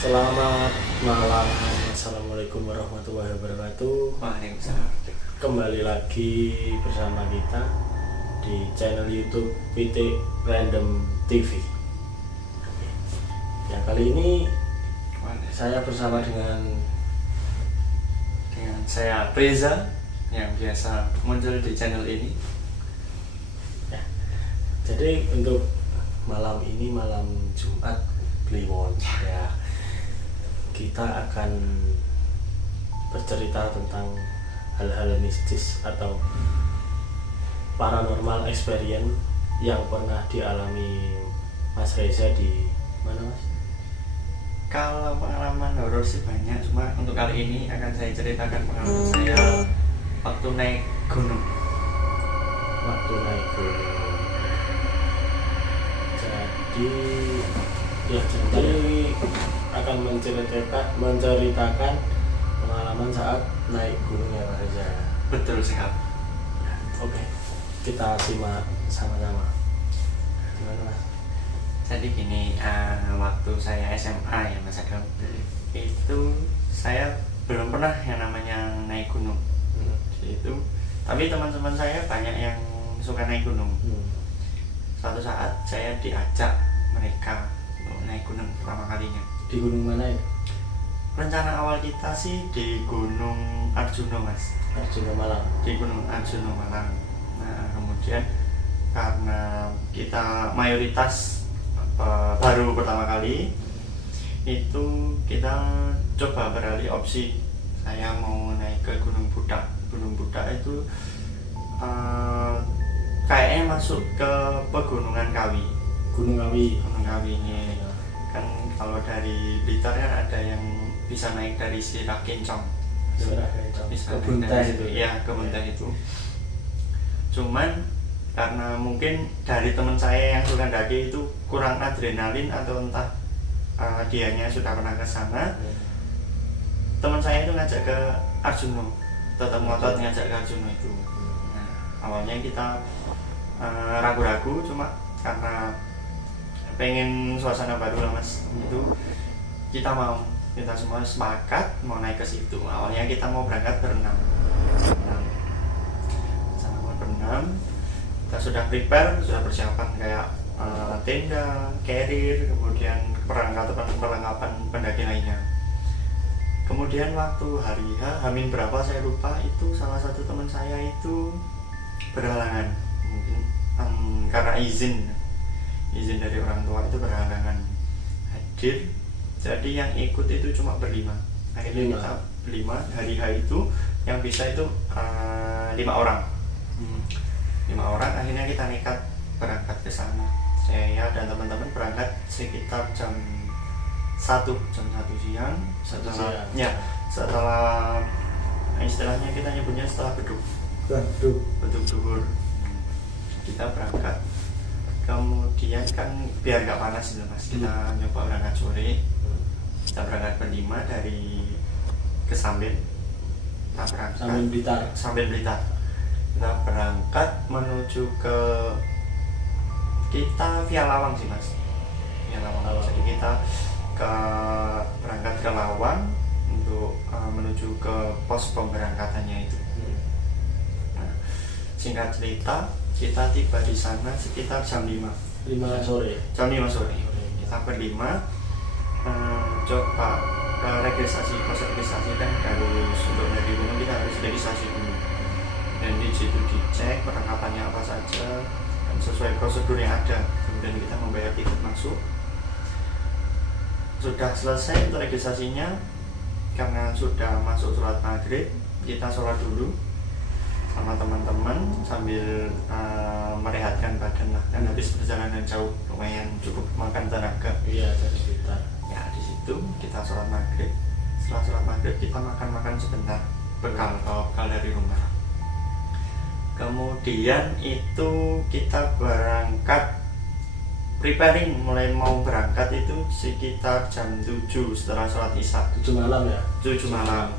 Selamat malam, assalamualaikum warahmatullahi wabarakatuh. Waalaikumsalam. Kembali lagi bersama kita di channel YouTube PT Random TV. Ya, kali ini saya bersama dengan saya Reza yang biasa muncul di channel ini. ya. Jadi untuk malam ini, malam Jumat Kliwon, ya, kita akan bercerita tentang hal-hal mistis atau paranormal experience yang pernah dialami Mas Reza di mana, Mas? Kalau pengalaman horor sih banyak, cuma untuk kali ini akan saya ceritakan pengalaman saya waktu naik gunung. Waktu naik gunung. Jadi akan menceritakan pengalaman saat naik gunung, ya, Mas Reza. Betul sekali. Oke, kita simak sama-sama. Gimana, Mas? Jadi gini, waktu saya SMA ya Mas Agam, itu saya belum pernah yang namanya naik gunung. Itu, tapi teman-teman saya banyak yang suka naik gunung. Suatu saat saya diajak mereka untuk naik gunung pertama kalinya. Di gunung mana ya? Rencana awal kita sih di Gunung Arjuna, Mas. Arjuna Malang. Di Gunung Arjuna Malang. Nah, kemudian karena kita mayoritas baru pertama kali, itu kita coba beralih opsi. Saya mau naik ke Gunung Budak. Gunung Budak itu kayaknya masuk ke Pegunungan Kawi. Gunung Kawi. Gunung Kawi ini kan kalau dari Blitar kan ada yang bisa naik dari Sirah Kincong. Bisa ke Buntas itu. Ya, ke Buntas itu. Cuman karena mungkin dari teman saya yang suka daki itu kurang adrenalin atau entah dianya sudah pernah ke sana. Teman saya itu ngajak ke Arjuna, tetap ngotot ngajak ke Arjuna itu. Nah, awalnya kita ragu-ragu, cuma karena pengen suasana baru lah, Mas. Itu kita semua sepakat mau naik ke situ. Awalnya kita mau berangkat berenam. Sama berenam, kita sudah prepare, sudah persiapan kayak tenda, carrier, kemudian perlengkapan pendaki lainnya. Kemudian waktu hari Hamin berapa saya lupa, itu salah satu teman saya itu berhalangan, mungkin karena izin dari orang tua itu berhalangan hadir. Jadi yang ikut itu cuma berlima. Akhirnya kita berlima. Hari itu yang bisa itu 5 orang. 5 orang. Akhirnya kita nekat berangkat ke sana. Saya dan teman-teman berangkat sekitar jam 1 siang. Setelah istilahnya kita nyebutnya setelah beduk duhur, kita berangkat. Kemudian kan biar gak panas itu, Mas, kita nyoba berangkat sore. Kita berangkat berlima dari Kesamben. Kita berangkat Sambil Blitar. Kita berangkat menuju ke via Lawang sih, Mas. Via Lawang. Jadi kita berangkat ke Lawang untuk menuju ke pos pemberangkatannya itu. Nah, singkat cerita, kita tiba di sana sekitar jam 5 sore. Kita berlima coba pos registrasi kan untuk dari gunung kita harus registrasi dulu. Dan di situ dicek perlengkapannya apa saja dan sesuai prosedur yang ada. Kemudian kita membayar tiket masuk. Sudah selesai untuk registrasinya, karena sudah masuk sholat maghrib, kita sholat dulu sama teman-teman sambil merehatkan badan lah, dan habis perjalanan jauh lumayan cukup makan tenaga. Iya, dari sekitar. Ya, di situ kita sholat maghrib. Setelah sholat maghrib kita makan sebentar, bekal dari rumah. Kemudian itu kita berangkat preparing, mulai mau berangkat itu sekitar jam 7 setelah sholat isya. 7 malam ya? 7 malam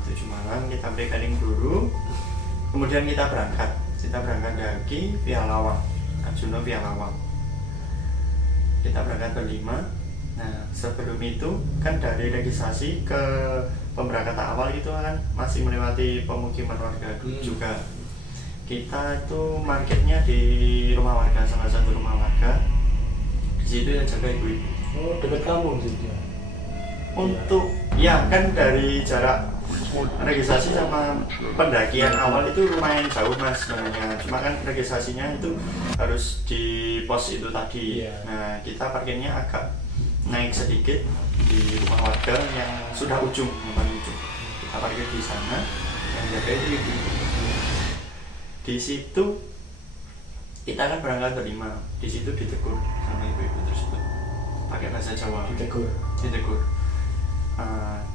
kita preparing dulu. Kemudian kita berangkat daki via Lawang, Arjuna via Lawang. Kita berangkat berlima. Nah sebelum itu kan dari registrasi ke pemberangkatan awal itu kan masih melewati pemukiman warga juga. Kita itu marketnya di rumah warga, salah satu rumah warga. Di situ yang jaga ibu-ibu. Oh, dekat kampung sih dia. Untuk ya kan dari jarak registrasi sama pendakian awal itu lumayan jauh mas sebenarnya. Cuma kan registrasinya itu harus di pos itu tadi. Iya. Nah kita parkirnya agak naik sedikit di rumah warga yang sudah ujung, yang paling ujung. Kita parkir di sana, yang jaga itu ibu. Di situ kita kan berangkat berlima. Di situ ditegur sama ibu-ibu tersebut pakai bahasa Jawa. Ditegur.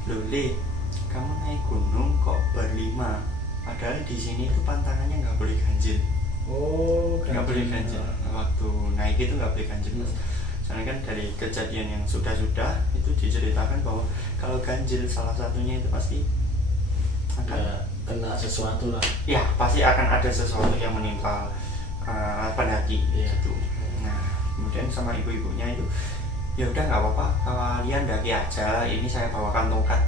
Loli, kamu naik gunung kok berlima? Padahal di sini itu pantangannya nggak boleh ganjil. Oh, Nggak boleh ganjil. Waktu naik itu nggak boleh ganjil mas. Soalnya kan dari kejadian yang sudah itu diceritakan bahwa kalau ganjil salah satunya itu pasti akan Ya, kena sesuatu lah. ya pasti akan ada sesuatu yang menimpa pendaki gitu. Nah kemudian sama ibu-ibunya itu ya udah nggak apa-apa kalian daki aja, ini saya bawakan tongkat.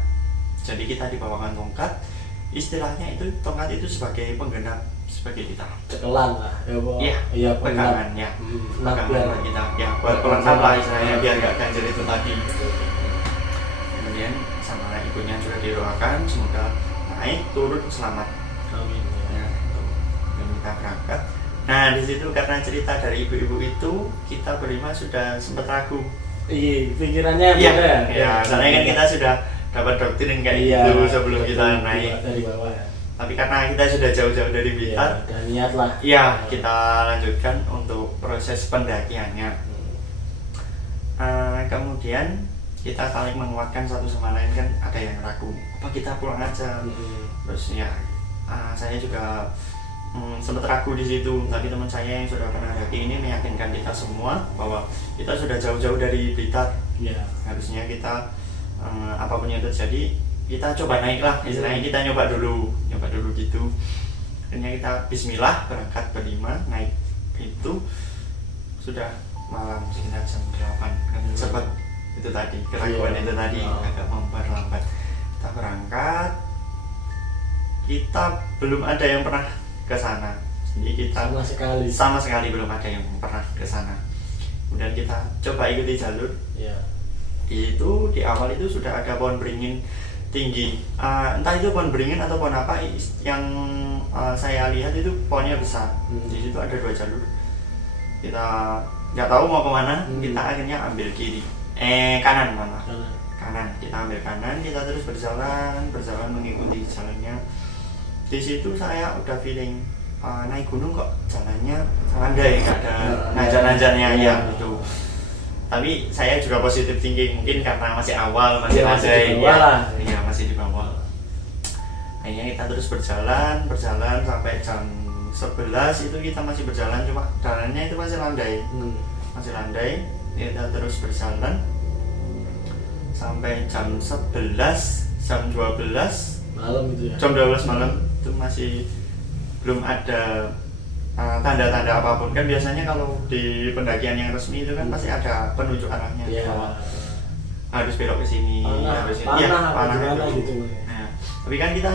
Jadi kita dibawakan tongkat, istilahnya itu tongkat itu sebagai penggenap, sebagai kita Cekelan lah. Ya, iya iya pegangannya, pegangan biar buat kita ya buat pelengkap lah istilahnya biar nggak ganjil itu tadi. Kemudian sama ibunya juga didoakan semoga naik turun selamat. Amin. Ya, dan kita berangkat. Nah di situ karena cerita dari ibu-ibu itu kita berlima sudah sempat ragu. Iya, pikirannya Iya, beda. ya, soalnya kan kita sudah dapat doktrin kayak gitu sebelum kita naik. Dari bawah. Tapi karena kita sudah jauh-jauh dari Blitar, Dan niat lah. ya kita lanjutkan untuk proses pendakiannya. Kemudian kita saling menguatkan satu sama lain kan ada yang ragu. Apa kita pulang aja? Terus ya saya juga sempat ragu di situ, tapi teman saya yang sudah pernah daki ini meyakinkan kita semua bahwa kita sudah jauh-jauh dari Blitar. Ya. Harusnya kita apapun yang terjadi kita coba naik lah, istilahnya kita nyoba dulu gitu. Akhirnya kita Bismillah berangkat berlima naik itu sudah malam sekitar jam 8 kan sempat itu tadi keraguan itu tadi agak memperlambat. Kita berangkat, kita belum ada yang pernah ke sana, jadi kita sama sekali belum ada yang pernah ke sana. Kemudian kita coba ikuti jalur. Ya. Itu di awal itu sudah ada pohon beringin tinggi, entah itu pohon beringin atau pohon apa yang saya lihat itu pohonnya besar. Di situ ada 2 jalur, kita nggak tahu mau kemana. Kita akhirnya ambil kiri, kanan kita ambil kanan, kita terus berjalan mengikuti jalannya. Di situ saya udah feeling naik gunung kok jalannya landai, nggak ada nanjak-nanjaknya ya gitu. Tapi saya juga positif thinking, mungkin karena masih awal, masih landai ya, masih di bawah. Akhirnya kita terus berjalan sampai jam 11 itu kita masih berjalan, cuma jalannya itu masih landai. Kita terus berjalan sampai jam 11, jam 12 malam itu ya. Jam 12 malam itu masih belum ada tanda-tanda apapun. Kan biasanya kalau di pendakian yang resmi itu kan pasti ada penunjuk arahnya bahwa harus belok ke sini, harus ini. Panah itu. Gitu. Nah, tapi kan kita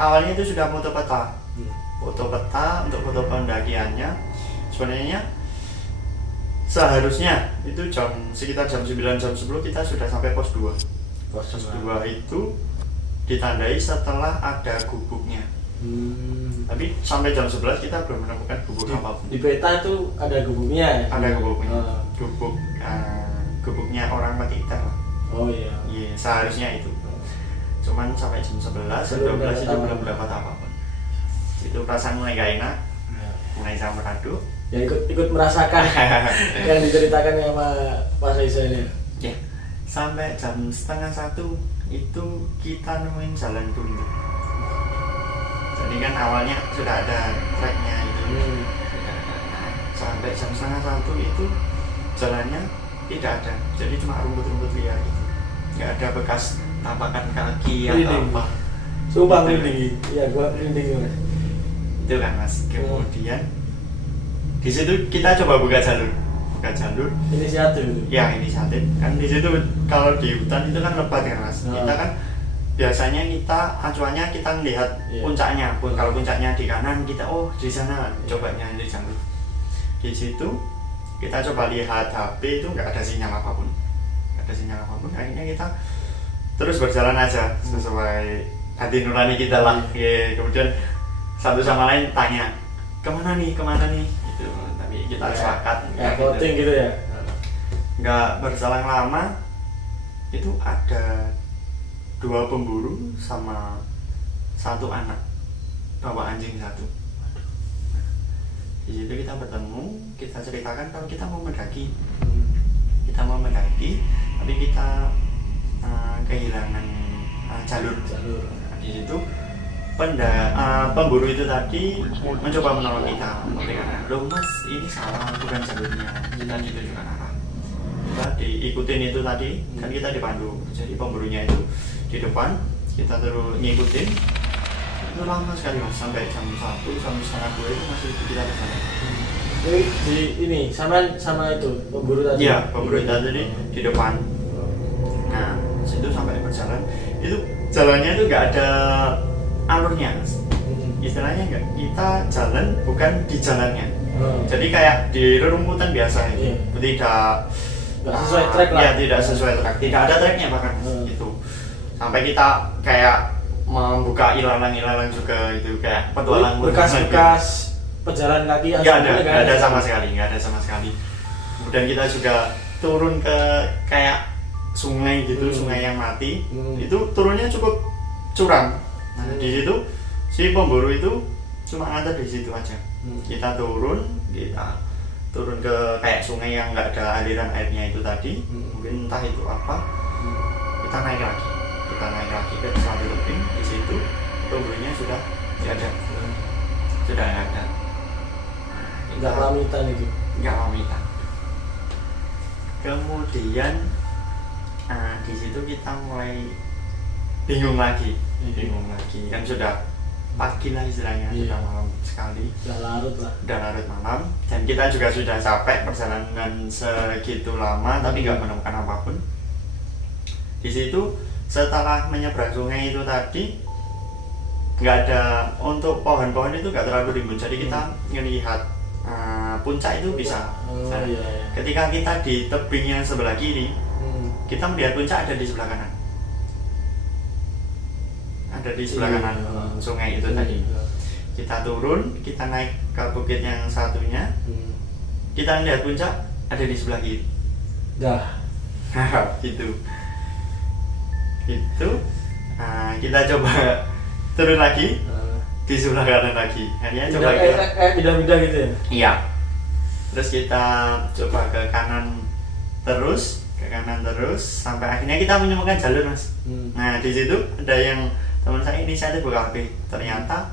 awalnya itu sudah foto peta untuk foto pendakiannya. Sebenarnya seharusnya itu sekitar jam 9, jam 10 kita sudah sampai pos 2. Pos 2 itu ditandai setelah ada gubuknya. Tapi sampai jam 11 kita belum menemukan gubuk apapun. Di peta itu ada gubuknya. Ada gubuknya. Gubuknya orang Matikter. Oh iya. Iya, seharusnya itu. Cuman sampai jam 11, 12 itu belum dapat apapun. Itu perasaan mulai gak enak. Mulai campur aduk. Ya ikut merasakan yang diceritakan sama Mas Reza ini. Ya. Sampai jam 12:30 itu kita nemuin jalan tunduk. Jadi kan awalnya sudah ada treknya itu. Sampai jam 12:30 itu jalannya tidak ada. Jadi cuma rumput-rumput liar gitu. Nggak ada bekas tapakan kaki atau apa. Sumpah merinding. Iya, gua merinding Mas. Itu kan Mas. Kemudian di situ kita coba buka jalur. membuka jalur. Inisiatif itu. Ya inisiatif kan di situ. Kalau di hutan itu kan lebat ya mas. Kita kan biasanya kita acuannya kita melihat puncaknya. Kalau puncaknya di kanan kita di sana cobanya di jalur. Di situ kita coba lihat HP itu nggak ada sinyal apapun. Akhirnya kita terus berjalan aja sesuai hati nurani kita lah. Kemudian satu sama lain tanya kemana nih gitu. Tapi kita sepakat voting gitu ya. Nggak berselang lama itu ada 2 pemburu sama 1 anak bawa anjing 1. Di situ kita bertemu, kita ceritakan kalau kita mau mendaki, tapi kita kehilangan jalur. Di situ pemburu itu tadi mencoba menolong kita, mengatakan, loh mas ini salah, bukan jalurnya, kita ditunjukkan arah. Kita diikutin itu tadi, kan kita dipandu. Jadi pemburunya itu di depan, kita terus ngikutin. Itu lama sekali mas, sampai jam 1 sampai setengah 2 itu masih kita kesana. Di ini sama itu pemburu tadi. Iya, pemburu tadi di depan. Nah, situ sampai berjalan, itu jalannya itu nggak ada alurnya. Istilahnya nggak, kita jalan bukan di jalannya. Jadi kayak di rerumputan biasa itu. Tidak sesuai track lah. Ya, tidak sesuai track. Tidak ada tracknya bahkan itu. Sampai kita kayak membuka ilalang juga itu kayak petualang bekas pejalan kaki nggak ada sama sekali. Kemudian kita juga turun ke kayak sungai gitu, sungai yang mati. Itu turunnya cukup curam. Nah, di situ si pemburu itu cuma nganter di situ aja. Kita turun ke kayak sungai yang nggak ada aliran airnya itu tadi. Mungkin entah itu apa. Kita naik lagi ke satu lebih. Di situ pemburunya sudah nggak ada. Nggak pamitan itu. Kemudian di situ kita mulai bingung lagi. Kan sudah pagi lah istilahnya, sudah malam sekali. Udah larut malam. Dan kita juga sudah capek perjalanan segitu lama, tapi nggak menemukan apapun. Di situ setelah menyeberang sungai itu tadi nggak ada, untuk pohon-pohon itu nggak terlalu rimbun. Jadi kita ngelihat puncak itu bisa. Ketika kita di tebing yang sebelah kiri, kita melihat puncak ada di sebelah kanan. Sungai itu tadi. Kita turun, kita naik ke bukit yang satunya. Kita melihat puncak ada di sebelah kiri. Itu kita coba turun lagi di sebelah kanan lagi. Hanya coba kayak bida-bida gitu ya. Iya. Terus kita coba ke kanan terus sampai akhirnya kita menemukan jalur mas. Nah di situ ada yang teman saya inisiatif buka HP, ternyata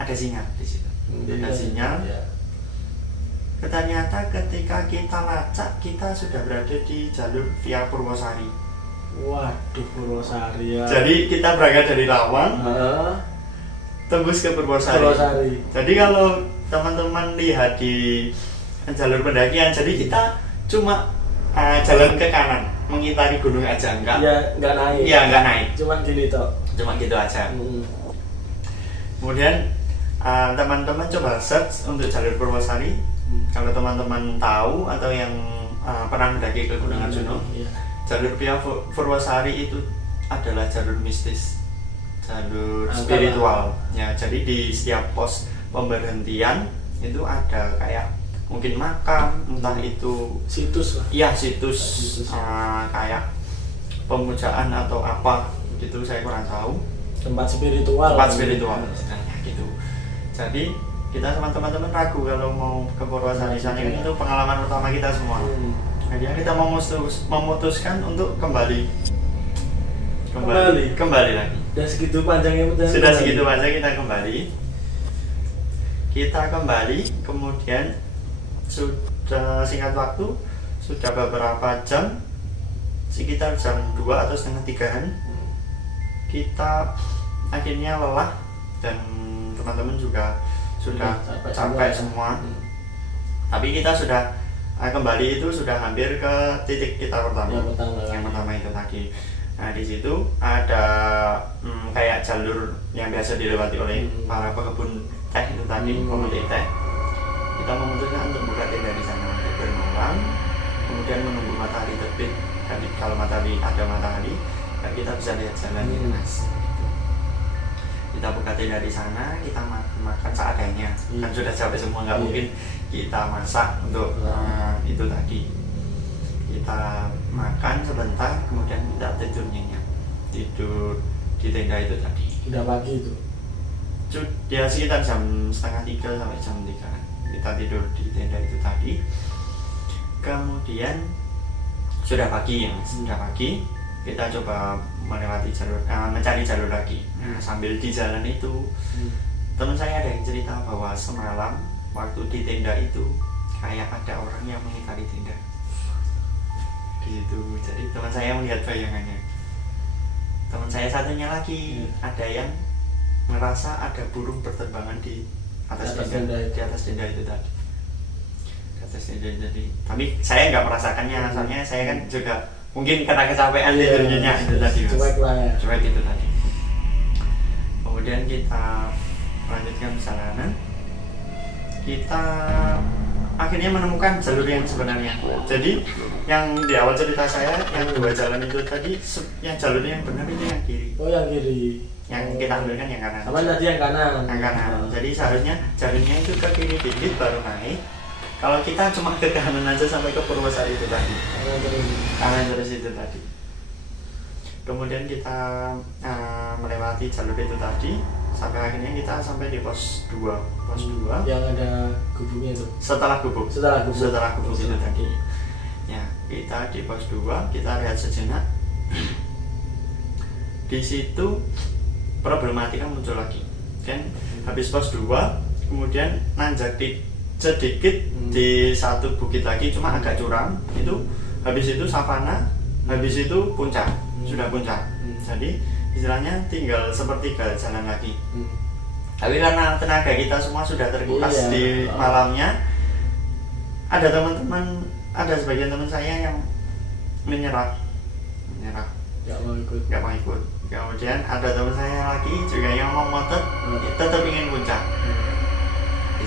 ada sinyal di situ. Ada sinyal. Ternyata ketika kita lacak, kita sudah berada di jalur via Purwosari. Waduh, Purwosari ya. Jadi kita berangkat dari Lawang, tembus ke Purwosari. Jadi kalau teman-teman lihat di jalur pendakian, jadi kita cuma jalan ke kanan, mengitari gunung aja, enggak naik. Iya, enggak naik. Cuma gitu aja. Kemudian teman-teman coba search untuk jalur Purwosari. Kalau teman-teman tahu atau yang pernah mendaki ke Gunung Arjuna, jalur via Purwosari itu adalah jalur mistis, jalur spiritual. Ya, jadi di setiap pos pemberhentian itu ada kayak mungkin makam, entah itu situs lah. Iya, situs kayak pemujaan atau apa gitu, saya kurang tahu. Tempat spiritual istilahnya gitu. Jadi kita sama teman-teman ragu kalau mau ke Purwosari. Soalnya itu pengalaman pertama kita semua. Jadi kita memutuskan untuk kembali lagi. Dan segitu panjangnya sudah segitu panjang kita kembali. Kemudian sudah singkat waktu, sudah beberapa jam, sekitar jam 2 atau setengah 3-an, kita akhirnya lelah dan teman-teman juga sudah capek semua. Tapi kita sudah kembali itu sudah hampir ke titik kita pertama. Yang pertama itu tadi. Nah di situ ada kayak jalur yang biasa dilewati oleh para pekebun teh itu tadi, pemetik teh. Kita memutuskan untuk buka tenda di sana untuk bermalam, kemudian menunggu matahari terbit. Kalau matahari ada matahari, kan kita bisa lihat jalan itu mas. Kita buka tenda di sana, kita makan seadanya. Kan sudah capek semua, nggak mungkin kita masak untuk itu tadi. Kita makan sebentar, kemudian kita tidur nyenyak, tidur di tenda itu tadi. Udah pagi itu? Ya sekitar jam 2:30 sampai jam 3 kita tidur di tenda itu tadi. Kemudian sudah pagi ya, sudah pagi kita coba melewati jalur, mencari jalur lagi. Nah, sambil di jalan itu teman saya ada yang cerita bahwa semalam waktu di tenda itu kayak ada orang yang mengitari tenda gitu. Jadi teman saya melihat bayangannya. Teman saya satunya lagi ada yang merasa ada burung berterbangan di atas tenda, di atas tenda itu tadi. Di atas tenda jadi. Tapi saya nggak merasakannya, soalnya saya kan juga mungkin karena kecapean tidurnya itu tadi. Cuek itu tadi. Kemudian kita melanjutkan perjalanan. Kita akhirnya menemukan jalur yang sebenarnya. Jadi yang di awal cerita saya yang 2 jalan itu tadi, yang jalurnya yang benar itu yang kiri. Oh yang kiri. Yang kita ambil kan yang kanan. Sama tadi yang kanan. Yang kanan. Jadi seharusnya jalurnya itu ke kiri dikit baru naik. Kalau kita cuma ke kanan aja sampai ke Purwosari itu tadi. Kanan terus itu tadi. Kemudian kita melewati jalur itu tadi sampai akhirnya kita sampai di pos 2. Pos 2 yang ada gubuknya itu. Setelah gubuk itu tadi. Ya, kita di pos 2 kita lihat sejenak. Di situ problematika muncul lagi. Kan habis pos 2 kemudian nanjak sedikit di satu bukit lagi, cuma agak curam. Itu habis itu savana, habis itu puncak. Sudah puncak. Jadi istilahnya tinggal sepertiga jalan lagi. Tapi karena tenaga kita semua sudah terkuras di malamnya, ada teman-teman, ada sebagian teman saya yang menyerah, nggak mau ikut. Kemudian ada teman saya lagi juga yang mau ngotot, tetap ingin puncak.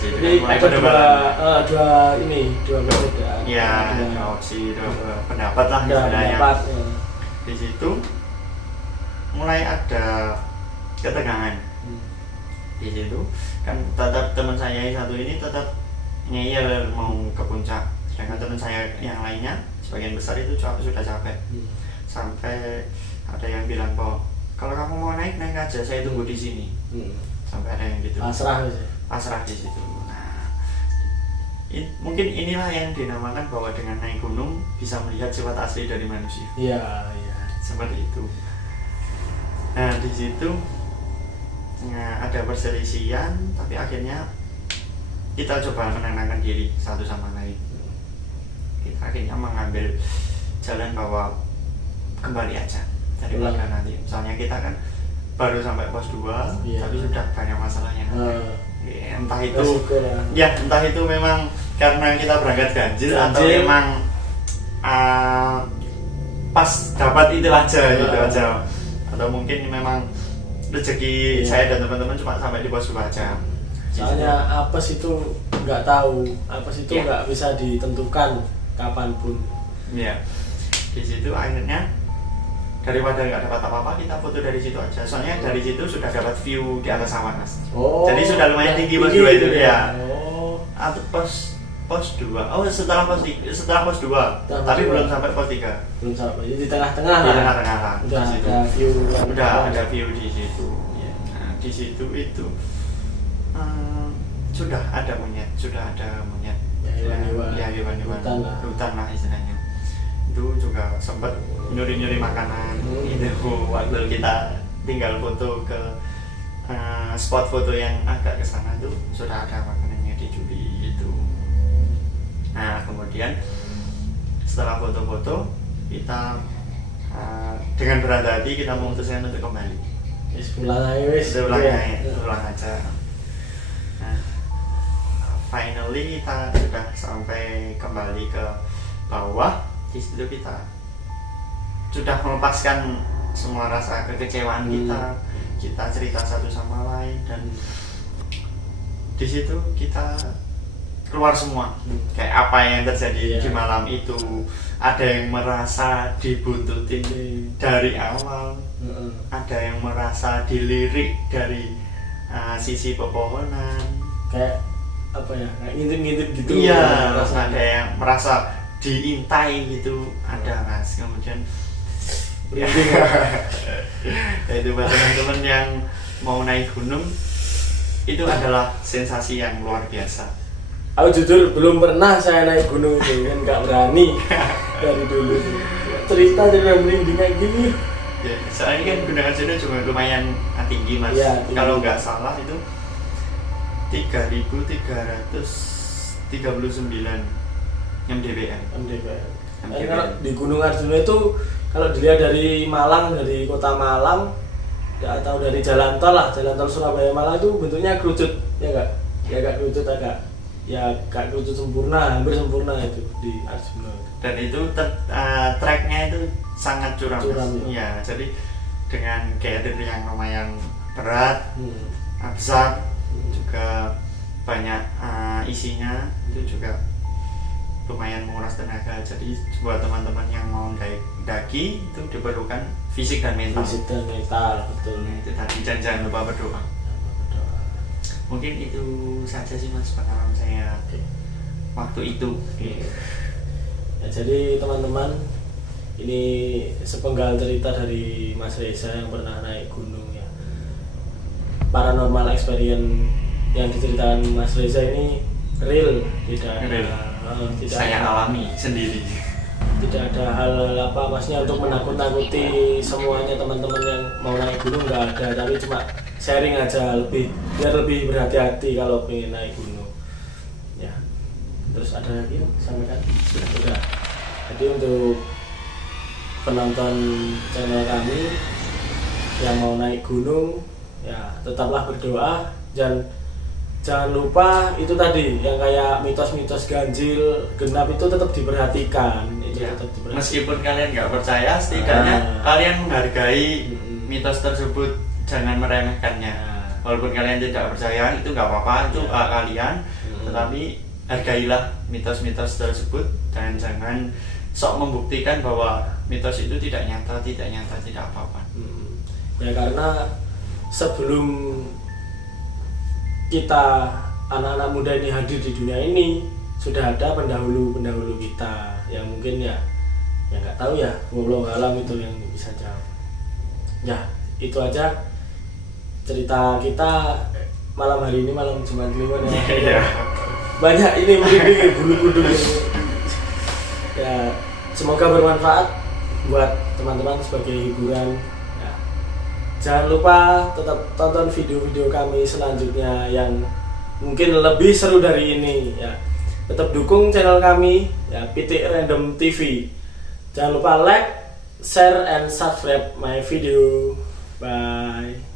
Jadi ada dua perbedaan. Ya, dua opsi, dua pendapat lah sebenarnya. Di situ mulai ada ketegangan. Di situ kan tetap teman saya yang satu ini tetap ngeyel mau ke puncak, sedangkan teman saya yang lainnya sebagian besar itu sudah capek. Sampai ada yang bilang, "Kok kalau kamu mau naik aja, saya tunggu di sini." Sampai ada yang gitu. Pasrah di situ. Nah, mungkin inilah yang dinamakan bahwa dengan naik gunung bisa melihat sifat asli dari manusia. Iya. Seperti itu. Nah, di situ ada perselisihan, tapi akhirnya kita coba menenangkan diri satu sama lain. Kita akhirnya mengambil jalan bahwa kembali aja daripada nanti. Misalnya kita kan baru sampai pos 2, tapi sudah banyak masalah yang ada. Entah itu memang karena kita berangkat ganjil atau memang pas dapat itu aja gitu aja, atau mungkin memang rezeki saya dan teman-teman cuma sampai di pos 2 aja. Soalnya apes itu nggak tahu, apes itu nggak bisa ditentukan kapanpun. Iya. Di situ akhirnya daripada nggak dapat apa-apa, kita foto dari situ aja. Soalnya dari situ sudah dapat view di atas awan, mas. Jadi sudah lumayan tinggi pos 2 itu ya. Atau pos 2. Setelah pos 2. Tapi belum sampai pos 3. Belum sampai. Jadi di tengah-tengah lah. Di tengah-tengah lah. Udah ada view. Ada view di situ. Ya. Nah, di situ itu sudah ada monyet. Ya, hewan-hewan hutan lah istilahnya. Itu juga sempat nyuri-nyuri makanan. Itu waktu kita tinggal foto ke spot foto yang agak ke sana tuh sudah ada makanannya dicuri itu. Nah, kemudian setelah foto-foto kita dengan berhati-hati kita memutuskan untuk kembali. Pulang aja. Nah, finally kita sudah sampai kembali ke bawah. Di situ kita sudah melepaskan semua rasa kekecewaan kita cerita satu sama lain, dan di situ kita keluar semua. Kayak apa yang terjadi di malam itu. Ada yang merasa dibuntutin dari awal, ada yang merasa dilirik dari sisi pepohonan, kayak apa ya, kayak ngintip-ngintip gitu. Iya, ada yang merasa diintai gitu, ada mas. Kemudian ya, itu buat teman-teman yang mau naik gunung, itu adalah sensasi yang luar biasa. Aku jujur belum pernah saya naik gunung itu, kan nggak berani dari dulu. Cerita yang merinding kayak gini. Ya, soalnya kan Gunung Arjuna juga lumayan tinggi mas. Ya, kalau nggak salah itu 3.339 mdpl. Kalau di Gunung Arjuna itu kalau dilihat dari Malang, dari kota Malang ya, atau dari jalan tol lah, jalan tol Surabaya Malang itu bentuknya kerucut, ya enggak? Ya agak kerucut, agak kerucut sempurna, hampir sempurna itu di Arjuna. Dan itu treknya itu sangat curam ya. Jadi dengan carrier yang lumayan berat, besar, juga banyak isinya, itu juga lumayan menguras tenaga. Jadi buat teman-teman yang mau daki itu diperlukan fisik dan mental. Fisik dan mental, betul. Nah, itu tadi, jangan lupa berdoa. Mungkin itu saja sih mas pengalaman saya waktu itu. Ya, jadi teman-teman, ini sepenggal cerita dari Mas Reza yang pernah naik gunung ya. Paranormal experience yang diceritakan Mas Reza ini real, tidak saya alami sendiri. Tidak ada hal apa masnya untuk menakut-nakuti semuanya teman-teman yang mau naik gunung, nggak ada, tapi cuma sharing aja, biar lebih berhati-hati kalau pengen naik gunung ya. Terus ada lagi yang sampaikan? Sudah. Jadi untuk penonton channel kami yang mau naik gunung ya, tetaplah berdoa, jangan lupa itu tadi yang kayak mitos-mitos ganjil genap itu tetap diperhatikan. Meskipun kalian nggak percaya, setidaknya kalian menghargai mitos tersebut, jangan meremehkannya. Walaupun kalian tidak percaya, itu nggak apa-apa, itu hak kalian. Tetapi hargailah mitos-mitos tersebut, dan jangan sok membuktikan bahwa mitos itu tidak nyata, tidak apa-apa. Ya karena sebelum kita anak-anak muda ini hadir di dunia ini, sudah ada pendahulu kita yang mungkin ya nggak tahu ya, wallahu alam itu yang bisa jawab. Ya itu aja cerita kita malam hari ini, malam Jumat Kliwon ya. Banyak ini merinding bulu kuduk ini. Ya semoga bermanfaat buat teman-teman sebagai hiburan. Ya, jangan lupa tetap tonton video-video kami selanjutnya yang mungkin lebih seru dari ini ya. Tetap dukung channel kami ya, Pitik Random TV. Jangan lupa like, share, and subscribe my video. Bye.